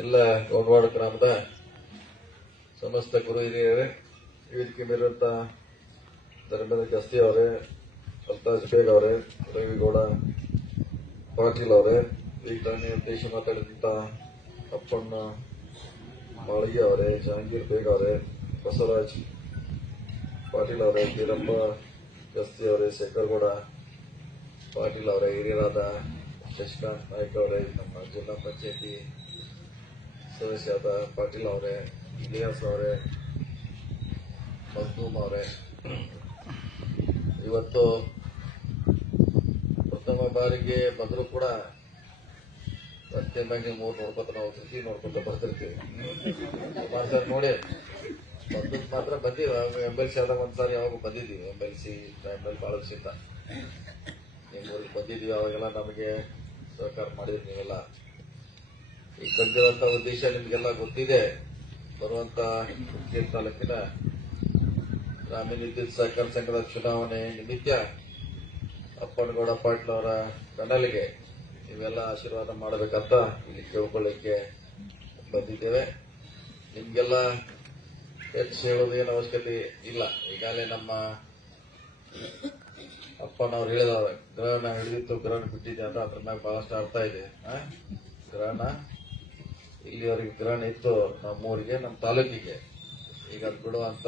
ಎಲ್ಲ ಗೋಗವಾಡ ಗ್ರಾಮದ ಸಮಸ್ತ ಗುರು ಹಿರಿಯರೇ, ವೇದಿಕೆ ಮೇಲಿರುವಂತ ಧರ್ಮೇಂದ್ರ ಗಸ್ತಿ ಅವರೇ, ಅಲ್ತಾಜ್ ಬೇಗ್ ಅವರೇ, ರವಿಗೌಡ ಪಾಟೀಲ್ ಅವರೇ, ಈಗ ತಾನೇ ಉದ್ದೇಶ ಮಾತಾಡಿದಂತ ಅಪ್ಪಣ್ಣ ಮಾಳಿಗೆ ಅವರೇ, ಜಹಾಂಗೀರ್ ಬೇಗ್ ಅವರೇ, ಬಸವರಾಜ್ ಪಾಟೀಲ್ ಅವರೇ, ವೀರಪ್ಪ ಗಸ್ತಿ ಅವರೇ, ಶೇಖರಗೌಡ ಪಾಟೀಲ್ ಅವರೇ, ಹಿರಿಯರಾದ ಶಶಿಕಾಂತ್ ನಾಯ್ಕ ಅವರೇ, ನಮ್ಮ ಜಿಲ್ಲಾ ಪಂಚಾಯತಿ ಸದಸ್ಯರಾದ ಪಾಟೀಲ್ ಅವರೇ, ಇಲಿಯಾಸ್ ಅವರೇ, ಮಗ್ದೂಮ್ ಅವರೇ, ಇವತ್ತು ಪ್ರಥಮ ಬಾರಿಗೆ ಬಂದರೂ ಕೂಡ ರಸ್ತೆ ಮ್ಯಾಗೆ ಮೂರು ನೋಡ್ಕೊತ ನಾವು ಸುದ್ದಿ ನೋಡ್ಕೊಂತ ಬರ್ತಿರ್ತೀವಿ. ಸುಮಾರು ಸರ್ ನೋಡಿ ಬಂದದ್ ಮಾತ್ರ ಬಂದೀವಿ. ಎಂಎಲ್ಸಿ ಆದಾಗ ಒಂದ್ಸಾರಿ ಯಾವಾಗ ಬಂದಿದ್ದೀವಿ, ಎಂಎಲ್ಸಿ ಟೈಮ್ನಲ್ಲಿ ಬಹಳ ವರ್ಷದಿಂದ ನಿಮ್ಮ ಊರಿಗೆ ಬಂದಿದ್ದೀವಿ. ಅವಾಗೆಲ್ಲ ನಮಗೆ ಸಹಕಾರ ಮಾಡಿದ್ರಿ ನೀವೆಲ್ಲ. ಈಗ ಬಂದಿರುವಂತ ಉದ್ದೇಶ ನಿಮ್ಗೆಲ್ಲ ಗೊತ್ತಿದೆ. ಬರುವಂತ ಹುಕ್ಕೇರಿ ತಾಲೂಕಿನ ಗ್ರಾಮೀಣ ವಿದ್ಯುತ್ ಸಹಕಾರ ಸಂಘದ ಚುನಾವಣೆ ನಿಮಿತ್ತ ಅಪ್ಪನಗೌಡ ಪಾಟೀಲ್ ಅವರ ಕಣ್ಣಲಿಗೆ ನೀವೆಲ್ಲ ಆಶೀರ್ವಾದ ಮಾಡಬೇಕಂತ ಇಲ್ಲಿ ಕೇಳ್ಕೊಳ್ಳಿಕ್ಕೆ ಬಂದಿದ್ದೇವೆ. ನಿಮ್ಗೆಲ್ಲ ಹೆಚ್ಚು ಹೇಳೋದು ಏನು ಅವಶ್ಯಕತೆ ಇಲ್ಲ. ಈಗಾಗಲೇ ನಮ್ಮ ಅಪ್ಪನವ್ರು ಹೇಳಿದವ್ರೆ, ಗ್ರಹಣ ಹಿಡಿದಿತ್ತು, ಗ್ರಹಣ ಬಿಟ್ಟಿದೆ ಅಂತ. ಅದ್ರ ಮ್ಯಾಗ ಬಹಳಷ್ಟು ಅರ್ಥ ಇದೆ. ಗ್ರಹಣ ಇಲ್ಲಿವರೆಗೆ ಗ್ರಹಣ ಇತ್ತು ನಮ್ಮೂರಿಗೆ, ನಮ್ಮ ತಾಲೂಕಿಗೆ. ಈಗ ಅದು ಬಿಡುವಂತ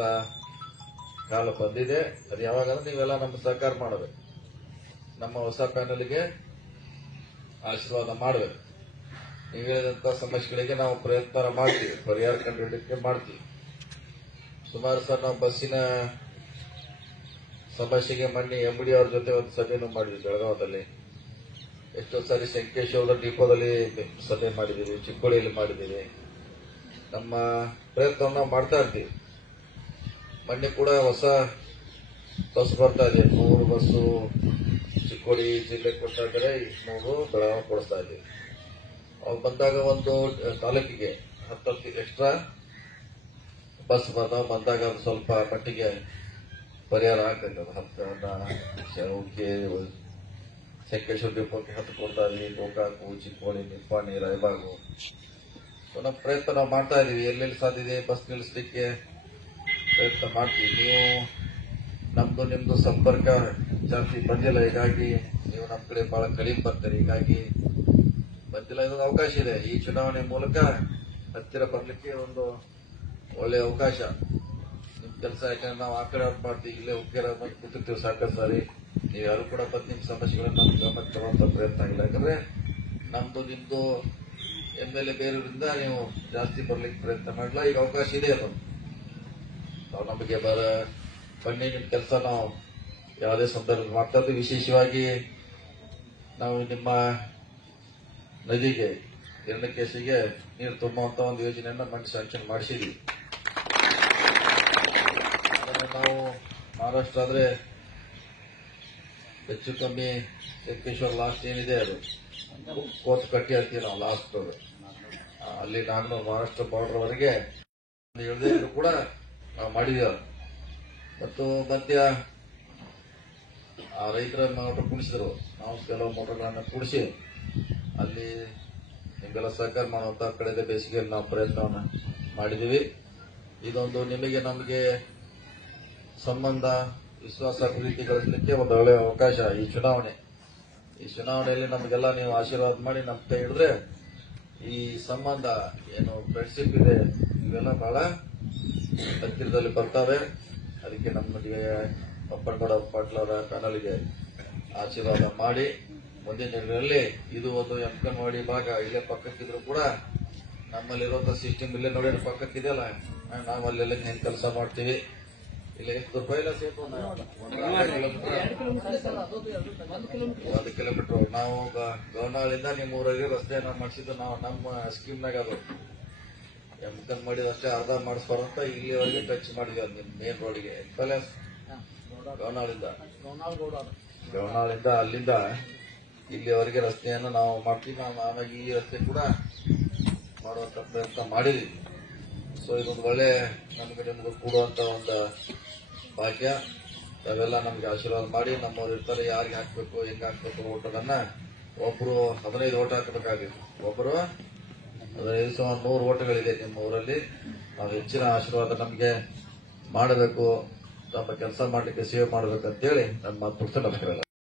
ಕಾಲ ಬಂದಿದೆ. ಅದು ಯಾವಾಗಂದ್ರೆ ನೀವೆಲ್ಲ ನಮ್ಮ ಸಹಕಾರ ಮಾಡಬೇಕು. ನಮ್ಮ ಹೊಸ ಪ್ಯಾನಲ್ಗೆ ಆಶೀರ್ವಾದ ಮಾಡಬೇಕು. ನೀವು ಹೇಳಿದಂತ ಸಮಸ್ಯೆಗಳಿಗೆ ನಾವು ಪ್ರಯತ್ನ ಮಾಡ್ತೀವಿ, ಪರಿಹಾರ ಕಂಡುಹಿಡಿಯಕ್ಕೆ ಮಾಡ್ತೀವಿ. ಸುಮಾರು ಸರ್ ನಾವು ಬಸ್ಸಿನ ಸಮಸ್ಯೆಗೆ ಮೊನ್ನೆ ಎಂಬಡಿ ಅವ್ರ ಜೊತೆ ಒಂದು ಸಭೆನೂ ಮಾಡಿದ್ವಿ ಬೆಳಗಾವದಲ್ಲಿ. ಎಷ್ಟೋ ಸಾರಿ ಸಂಕೇಶ್ವರ ಡಿಪೋದಲ್ಲಿ ಸಭೆ ಮಾಡಿದ್ದೀವಿ, ಚಿಕ್ಕೋಡಿಯಲ್ಲಿ ಮಾಡಿದ್ದೀವಿ. ನಮ್ಮ ಪ್ರಯತ್ನವನ್ನ ಮಾಡ್ತಾ ಇರ್ತೀವಿ. ಮೊನ್ನೆ ಕೂಡ ಹೊಸ ಬಸ್ ಬರ್ತಾ ಇದೆ, 3 ಬಸ್ಸು ಚಿಕ್ಕೋಡಿ ಜಿಲ್ಲೆಗೆ ಕೊಡ್ತಾ ಇದ್ದಾರೆ, 3 ಬೆಳಗಾವಿ ಕೊಡಿಸ್ತಾ ಇದ್ದೀವಿ. ಅವಾಗ ಬಂದಾಗ ಒಂದು ತಾಲೂಕಿಗೆ 10 ಎಕ್ಸ್ಟ್ರಾ ಬಸ್ ಬಂದಾಗ ಅದು ಸ್ವಲ್ಪ ಮಟ್ಟಿಗೆ ಪರಿಹಾರ ಆಗ್ತದೆ. ಸಂಕೇಶ್ವರ ಡಿಪೋಕ್ಕೆ 10 ಕೊಡ್ತಾ ಇದೀವಿ, ಗೋಕಾಕು, ಚಿಕ್ಕೋಡಿ, ನಿಪ್ಪಾಣಿ, ರಾಯಬಾಗು. ನಮ್ಮ ಪ್ರಯತ್ನ ನಾವು ಮಾಡ್ತಾ ಇದೀವಿ. ಎಲ್ಲೆಲ್ಲಿ ಸಾಧ್ಯ ಇದೆ ಬಸ್ ನಿಲ್ಲಿಸಲಿಕ್ಕೆ ಪ್ರಯತ್ನ ಮಾಡ್ತೀವಿ. ನೀವು ನಮ್ದು ನಿಮ್ದು ಸಂಪರ್ಕ ಜಾಸ್ತಿ ಬಂದಿಲ್ಲ, ಹೀಗಾಗಿ ನೀವು ನಮ್ಮ ಕಡೆ ಬಹಳ ಕಡಿಮೆ ಬರ್ತೀರಿ. ಹೀಗಾಗಿ ಬಂದಿಲ್ಲ, ಇದೊಂದು ಅವಕಾಶ ಇದೆ. ಈ ಚುನಾವಣೆ ಮೂಲಕ ಹತ್ತಿರ ಬರ್ಲಿಕ್ಕೆ ಒಂದು ಒಳ್ಳೆ ಅವಕಾಶ. ನಿಮ್ ಕೆಲಸ ಯಾಕಂದ್ರೆ ನಾವು ಆ ಕಡೆ ಮಾಡ್ತೀವಿ, ಇಲ್ಲೇ ಉಗ್ರ ಬಂದು ಕೂತಿರ್ತೀವಿ ಸಾಕಷ್ಟು ಸಾರಿ. ನೀವು ಯಾರು ಕೂಡ ಬಂದು ನಿಮ್ ಸಮಸ್ಯೆಗಳನ್ನ ನಮ್ಮ ಗಮನಕ್ಕೆ ತರುವಂತ ಪ್ರಯತ್ನ ಆಗಿಲ್ಲ. ಯಾಕಂದ್ರೆ ನಮ್ದು ನಿಮ್ದು MLA ಬೇರೆಯವರಿಂದ ನೀವು ಜಾಸ್ತಿ ಬರ್ಲಿಕ್ಕೆ ಪ್ರಯತ್ನ ಮಾಡಲ್ಲ. ಈಗ ಅವಕಾಶ ಇದೆ. ಅದು ನಾವು ನಮಗೆ ಬನ್ನಿ, ನಿಮ್ ಕೆಲಸ ನಾವು ಯಾವುದೇ ಸಂದರ್ಭದಲ್ಲಿ ಮಾಡ್ತಾ ಇದ್ದೀವಿ. ವಿಶೇಷವಾಗಿ ನಾವು ನಿಮ್ಮ ನದಿಗೆ ಹಿರಣ್ಯಕೇಶಿಗೆ ನೀರು ತುಂಬುವಂತ ಒಂದು ಯೋಜನೆಯನ್ನ ಮಂಡಿ ಸ್ಯಾಂಕ್ಷನ್ ಮಾಡಿಸಿದ್ವಿ. ಅದನ್ನು ನಾವು ಮಹಾರಾಷ್ಟ್ರ ಆದ್ರೆ ಹೆಚ್ಚು ಕಮ್ಮಿ ಸಂಕೇಶ್ವರ ಲಾಸ್ಟ್ ಏನಿದೆ ಅದು ಕೋಚ್ ಕಟ್ಟಿ ಅಂತೀವಿ ನಾವು. ಲಾಸ್ಟ್ ಅಲ್ಲಿ ನಾನು ಮಹಾರಾಷ್ಟ್ರ ಬಾರ್ಡರ್ ವರೆಗೆ ಹೇಳದೇ ಇದ್ರು ಕೂಡ ನಾವು ಮಾಡಿದೀವಿ. ಮತ್ತು ಮಧ್ಯ ಆ ರೈತರ ಮೋಟರ್ ಕುಡಿಸಿದ್ರು, ನಾವು ಕೆಲವು ಮೋಟರ್ಗಳನ್ನ ಕುಡಿಸಿ ಅಲ್ಲಿ ನಿಮ್ಗೆಲ್ಲ ಸಹಕಾರ ಮಾಡುವಂತ ಕಳೆದ ಬೇಸಿಗೆಯಲ್ಲಿ ನಾವು ಪ್ರಯತ್ನವನ್ನ ಮಾಡಿದೀವಿ. ಇದೊಂದು ನಿಮಗೆ ನಮಗೆ ಸಂಬಂಧ, ವಿಶ್ವಾಸ, ಪ್ರೀತಿ ಗಳಿಸಲಿಕ್ಕೆ ಒಂದು ಒಳ್ಳೆಯ ಅವಕಾಶ ಈ ಚುನಾವಣೆ. ಈ ಚುನಾವಣೆಯಲ್ಲಿ ನಮಗೆಲ್ಲ ನೀವು ಆಶೀರ್ವಾದ ಮಾಡಿ ನಮ್ಮ ಕೈ ಹಿಡಿದ್ರೆ ಈ ಸಂಬಂಧ ಏನು ಫ್ರೆಂಡ್ಶಿಪ್ ಇದೆ ಇವೆಲ್ಲ ಬಹಳ ಹತ್ತಿರದಲ್ಲಿ ಬರ್ತಾವೆ. ಅದಕ್ಕೆ ನಮಗೆ ಅಪ್ಪನಗೌಡ ಪಾಟೀಲ್ ಅವರ ಪ್ಯಾನಲ್ಗೆ ಆಶೀರ್ವಾದ ಮಾಡಿ ಮುಂದಿನ ದಿನಗಳಲ್ಲಿ ಇದು ಒಂದು ಎಂಕನವಾಡಿ ಭಾಗ ಇಲ್ಲೇ ಪಕ್ಕಕ್ಕಿದ್ರು ಕೂಡ ನಮ್ಮಲ್ಲಿರುವಂತಹ ಸಿಸ್ಟಮ್ ಇಲ್ಲೇ ನೋಡಿ ಪಕ್ಕಕ್ಕಿದೆಯಲ್ಲ, ನಾವು ಅಲ್ಲೆಲ್ಲ ಹೆಂಗ್ ಕೆಲಸ ಮಾಡ್ತೀವಿ. ಇಲ್ಲಿ ಎಷ್ಟು ರೂಪಾಯಿ ಎಲ್ಲ ಸೇರ್ತು 1 ಕಿಲೋಮೀಟರ್ ನಾವು ಗವನಾಳಿಂದ ನಿಮ್ಮ ಊರಿಗೆ ರಸ್ತೆಯನ್ನ ಮಾಡಿಸಿದ್ದು ನಾವು ನಮ್ಮ ಸ್ಕೀಮ್ನಾಗ. ಅದು ಎಂಕನ್ ಮಾಡಿದ ಅಷ್ಟೇ ಅರ್ಧ ಮಾಡಿಸ್ಬಾರಂತ ಇಲ್ಲಿವರೆಗೆ ಟಚ್ ಮಾಡಿದ್ವಿ. ಅದು ನಿಮ್ ಮೇನ್ ರೋಡ್ಗೆ ಗವನಾಳಿಂದ ಅಲ್ಲಿಂದ ಇಲ್ಲಿವರೆಗೆ ರಸ್ತೆಯನ್ನು ನಾವು ಮಾಡ್ತೀವಿ. ನಾವು ಆಮೇಲೆ ಈ ರಸ್ತೆ ಕೂಡ ಮಾಡುವಂತ ಪ್ರಯತ್ನ ಮಾಡಿದ್ವಿ. ಸೊ ಇದೊಂದು ಒಳ್ಳೆ ನಮ್ಗೆ ನಿಮ್ಗೆ ಕೂಡುವಂತ ಒಂದು ಭಾಗ್ಯ. ತಾವೆಲ್ಲ ನಮ್ಗೆ ಆಶೀರ್ವಾದ ಮಾಡಿ ನಮ್ಮವ್ರು ಇರ್ತಾರೆ, ಯಾರಿಗೆ ಹಾಕ್ಬೇಕು, ಹೆಂಗ್ ಹಾಕ್ಬೇಕು ಓಟನ್ನ. ಒಬ್ರು 15 ಓಟ್ ಹಾಕಬೇಕಾಗಿತ್ತು, ಒಬ್ರು ಅದರಲ್ಲಿ ಸುಮಾರು 100 ಓಟುಗಳಿದೆ ನಿಮ್ಮ ಊರಲ್ಲಿ. ನಾವು ಹೆಚ್ಚಿನ ಆಶೀರ್ವಾದ ನಮಗೆ ಮಾಡಬೇಕು, ತಮ್ಮ ಕೆಲಸ ಮಾಡಲಿಕ್ಕೆ ಸೇವೆ ಮಾಡಬೇಕು ಅಂತೇಳಿ ನನ್ನ ಮಾತು ಮುಗಿಸ್ತೇನೆ. ನಮಸ್ಕಾರ.